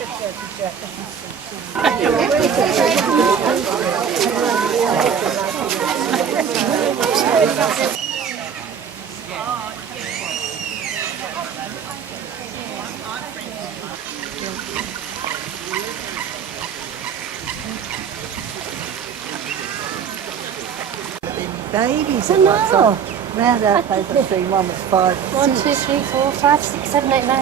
Babies at once. Round our place I've seen one was 5. 1, 2, 3, 4, 5, 6, 7, 8, 9.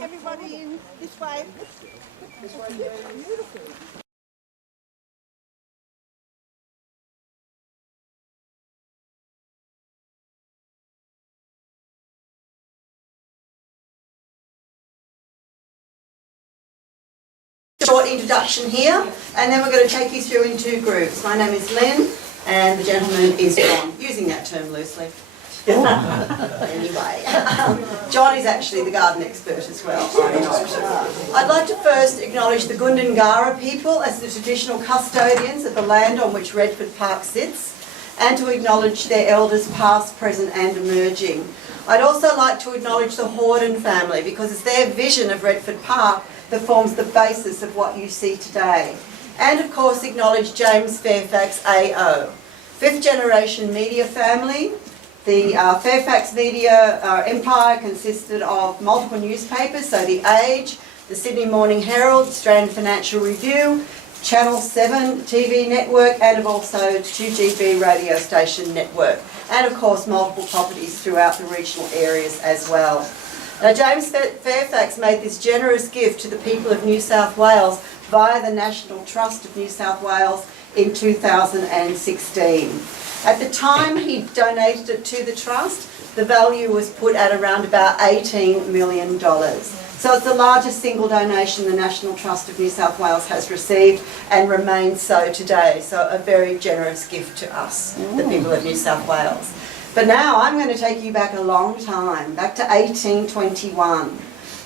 Everybody in this way. Beautiful. Short introduction here, and then we're going to take you through in 2 groups. My name is Lynn, and the gentleman is John, using that term loosely. Anyway, John is actually the garden expert as well. I'd like to first acknowledge the Gundungara people as the traditional custodians of the land on which Retford Park sits, and to acknowledge their elders past, present and emerging. I'd also like to acknowledge the Horden family, because it's their vision of Retford Park that forms the basis of what you see today. And of course acknowledge James Fairfax AO, 5th generation media family. The Fairfax media empire consisted of multiple newspapers, so The Age, the Sydney Morning Herald, Strand Financial Review, Channel 7 TV network, and also 2GB radio station network. And of course multiple properties throughout the regional areas as well. Now James Fairfax made this generous gift to the people of New South Wales via the National Trust of New South Wales in 2016. At the time he donated it to the trust, the value was put at around about $18 million. So it's the largest single donation the National Trust of New South Wales has received and remains so today. So a very generous gift to us, the people of New South Wales. But now I'm going to take you back a long time, back to 1821.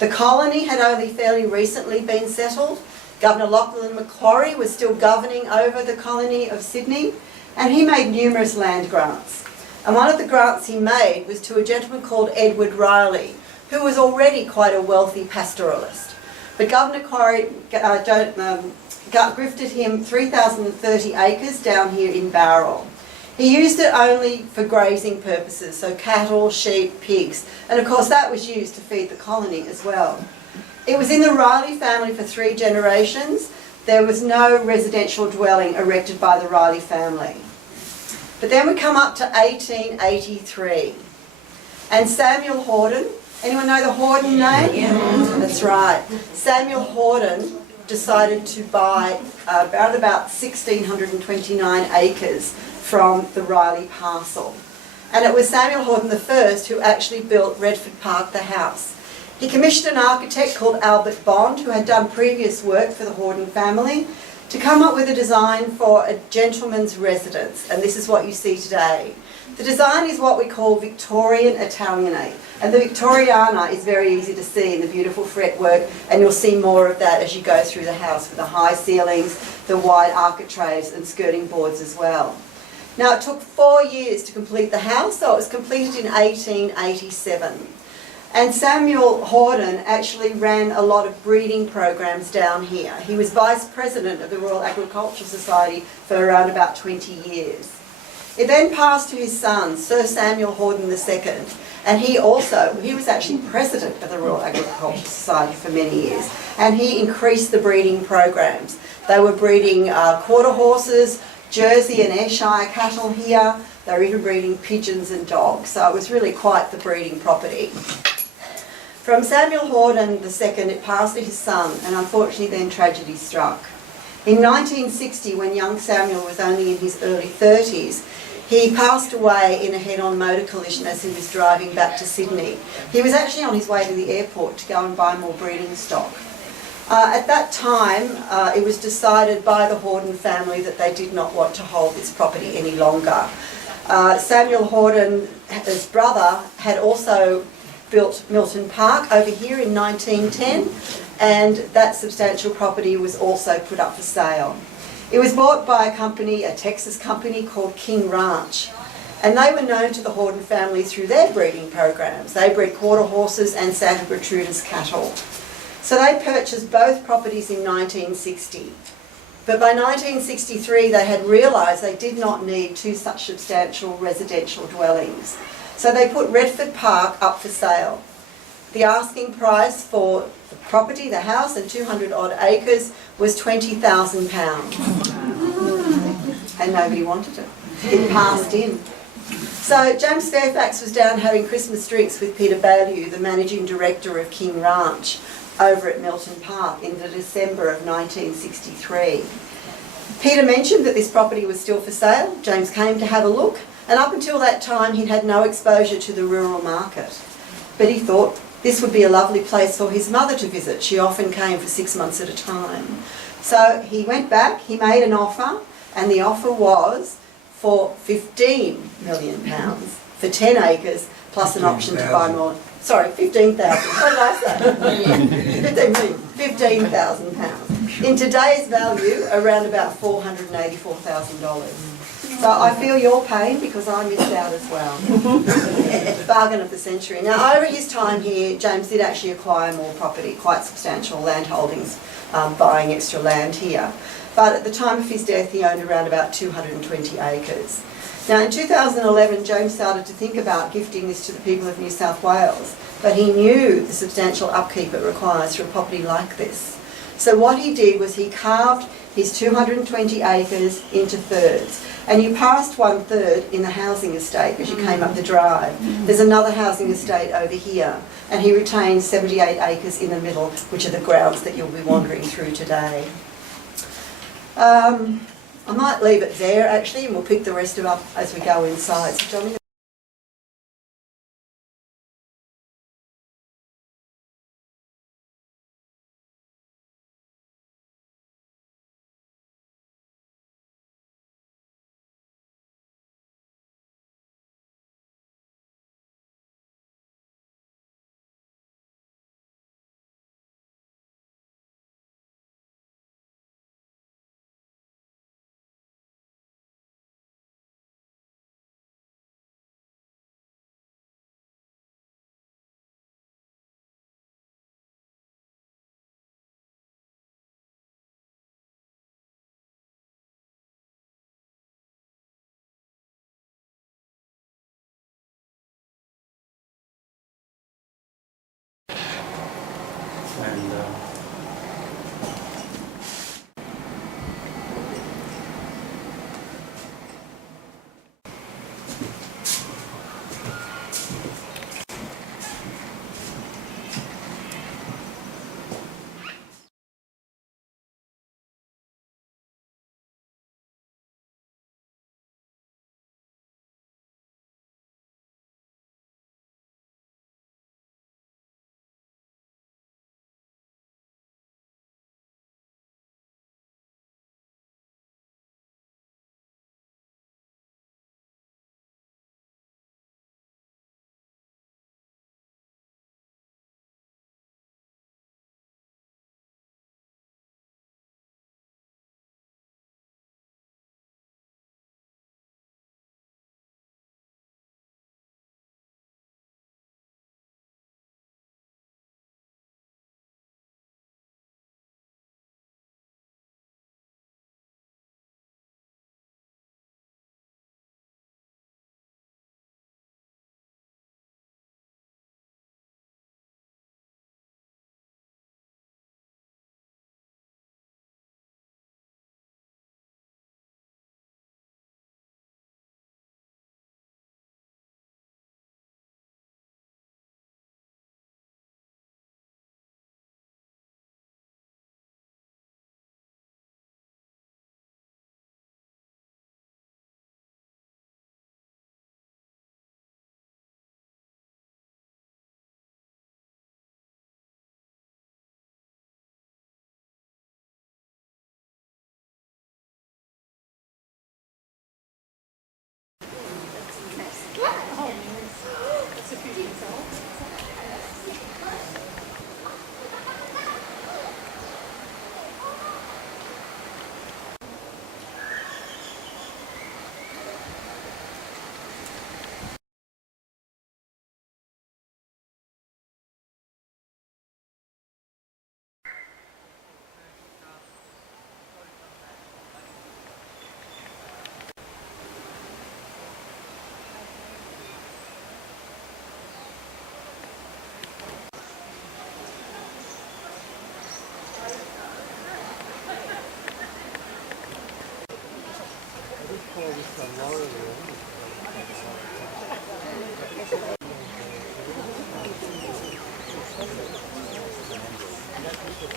The colony had only fairly recently been settled. Governor Lachlan Macquarie was still governing over the colony of Sydney, and he made numerous land grants. And one of the grants he made was to a gentleman called Edward Riley, who was already quite a wealthy pastoralist. But Governor Macquarie grifted him 3,030 acres down here in Bowral. He used it only for grazing purposes, so cattle, sheep, pigs, and of course that was used to feed the colony as well. It was in the Riley family for 3 generations. There was no residential dwelling erected by the Riley family. But then we come up to 1883, and Samuel Horden, anyone know the Horden name? Yeah. That's right. Samuel Horden decided to buy around about 1,629 acres from the Riley parcel. And it was Samuel Horden I who actually built Retford Park, the house. He commissioned an architect called Albert Bond, who had done previous work for the Horden family, to come up with a design for a gentleman's residence, and this is what you see today. The design is what we call Victorian Italianate, and the Victoriana is very easy to see in the beautiful fretwork, and you'll see more of that as you go through the house with the high ceilings, the wide architraves and skirting boards as well. Now it took 4 years to complete the house, so it was completed in 1887. And Samuel Horden actually ran a lot of breeding programs down here. He was vice president of the Royal Agricultural Society for around about 20 years. It then passed to his son, Sir Samuel Horden II, and he was actually president of the Royal Agricultural Society for many years, and he increased the breeding programs. They were breeding quarter horses, Jersey and Ayrshire cattle here. They were even breeding pigeons and dogs, so it was really quite the breeding property. From Samuel Horden II, it passed to his son, and unfortunately then tragedy struck. In 1960, when young Samuel was only in his early 30s, he passed away in a head-on motor collision as he was driving back to Sydney. He was actually on his way to the airport to go and buy more breeding stock. At that time, it was decided by the Horden family that they did not want to hold this property any longer. Samuel Horden, his brother, had also built Milton Park over here in 1910, and that substantial property was also put up for sale. It was bought by a company, a Texas company called King Ranch, and they were known to the Horden family through their breeding programs. They bred quarter horses and Santa Gertrudis cattle. So they purchased both properties in 1960. But by 1963 they had realised they did not need two such substantial residential dwellings. So they put Retford Park up for sale. The asking price for the property, the house and 200 odd acres was £20,000. And nobody wanted it. It passed in. So James Fairfax was down having Christmas drinks with Peter Baillieu, the managing director of King Ranch, over at Milton Park in the December of 1963. Peter mentioned that this property was still for sale. James came to have a look, and up until that time he'd had no exposure to the rural market. But he thought this would be a lovely place for his mother to visit. She often came for 6 months at a time. So he went back, he made an offer, and the offer was for £15 million for 10 acres plus an option to buy more. Sorry, 15,000. What did I say? £15,000. In today's value, around about $484,000. So I feel your pain because I missed out as well. Bargain of the century. Now, over his time here, James did actually acquire more property, quite substantial land holdings, buying extra land here. But at the time of his death, he owned around about 220 acres. Now, in 2011, James started to think about gifting this to the people of New South Wales, but he knew the substantial upkeep it requires for a property like this. So what he did was he carved his 220 acres into thirds, and you passed 1/3 in the housing estate as you came up the drive. There's another housing estate over here, and he retained 78 acres in the middle, which are the grounds that you'll be wandering through today. I might leave it there actually, and we'll pick the rest of it up as we go inside. So Johnny, and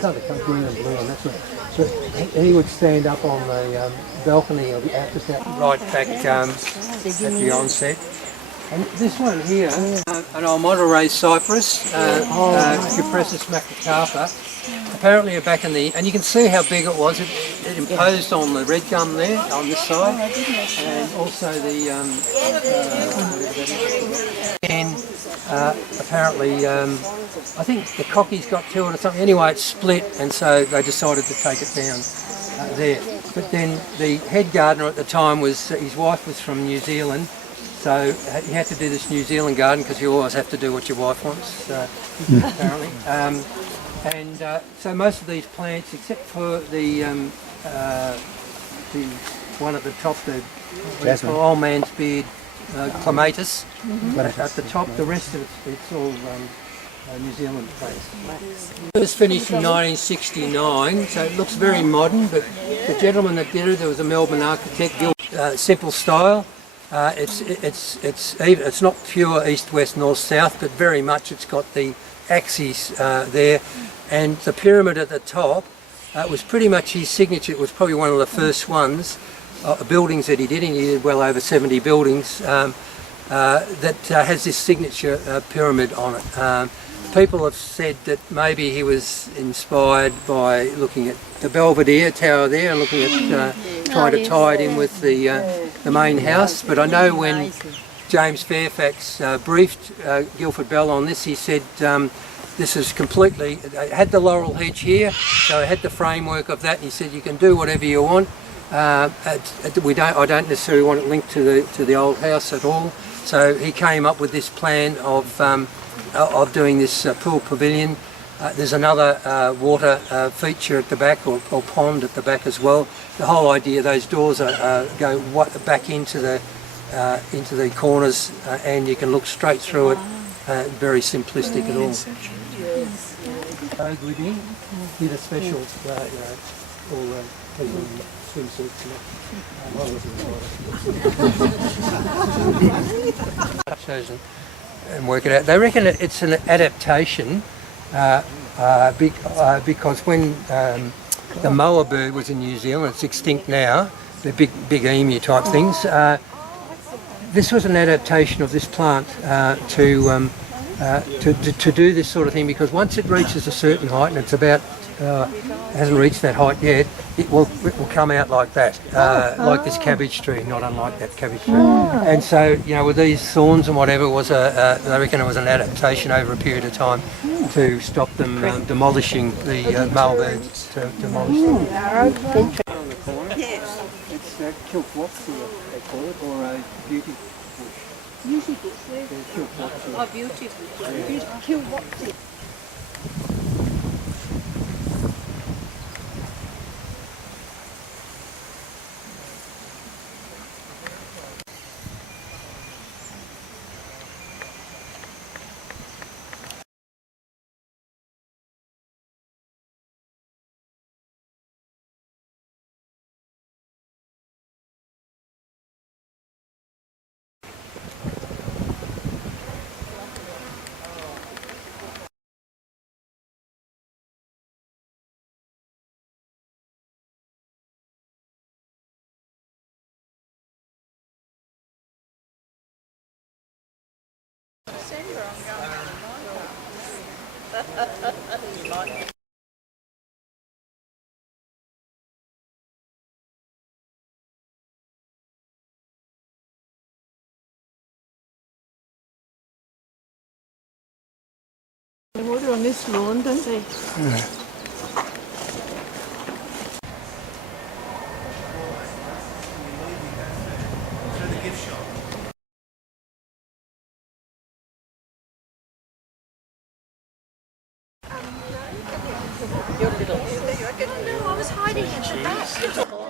Colour comes green and blue, and that's what. So he would stand up on the balcony of the just out right back at the onset. And this one here, an Almonterey cypress, Cupressus macrocarpa. Apparently, back in the, and you can see how big it was. It imposed on the red gum there on this side, and also the and apparently I think the cockies got to it or something. Anyway, it split, and so they decided to take it down there. But then the head gardener at the time was his wife was from New Zealand, so he had to do this New Zealand garden because you always have to do what your wife wants, apparently. So most of these plants, except for the one at the top, the old man's beard, clematis, at the top, the rest of it's all New Zealand plants. It was finished in 1969, so it looks very modern, but the gentleman that did it, there was a Melbourne architect, simple style. It's not pure east, west, north, south, but very much it's got the axes there, and the pyramid at the top was pretty much his signature. It was probably one of the first ones, buildings that he did, and he did well over 70 buildings, that has this signature pyramid on it. People have said that maybe he was inspired by looking at the Belvedere Tower there and looking at trying to tie it in with the main house. But I know when James Fairfax briefed Guildford Bell on this, he said this is completely, it had the laurel hedge here, so it had the framework of that, and he said you can do whatever you want. I don't necessarily want it linked to the old house at all. So he came up with this plan of doing this pool pavilion. There's another water feature at the back, or pond at the back as well. The whole idea, those doors go back into the corners, and you can look straight through it. Very simplistic at all. With me, did a special, all people in swimsuits. And work it out. They reckon it's an adaptation because when the moa bird was in New Zealand, it's extinct now, the big emu type things. This was an adaptation of this plant to do this sort of thing, because once it reaches a certain height, and it's about hasn't reached that height yet, it will come out like that, like this cabbage tree, not unlike that cabbage tree. And so, with these thorns and whatever, they reckon it was an adaptation over a period of time to stop them demolishing the male birds, to demolish them. On the corner, yes. It's Kilkwatsia, they call it, or a beauty bush. Beauty bush, Kilkwatsia. Oh, beauty bush. Yeah. Kilkwatsia. The water on this lawn, don't they? Yeah. I was hiding in the back.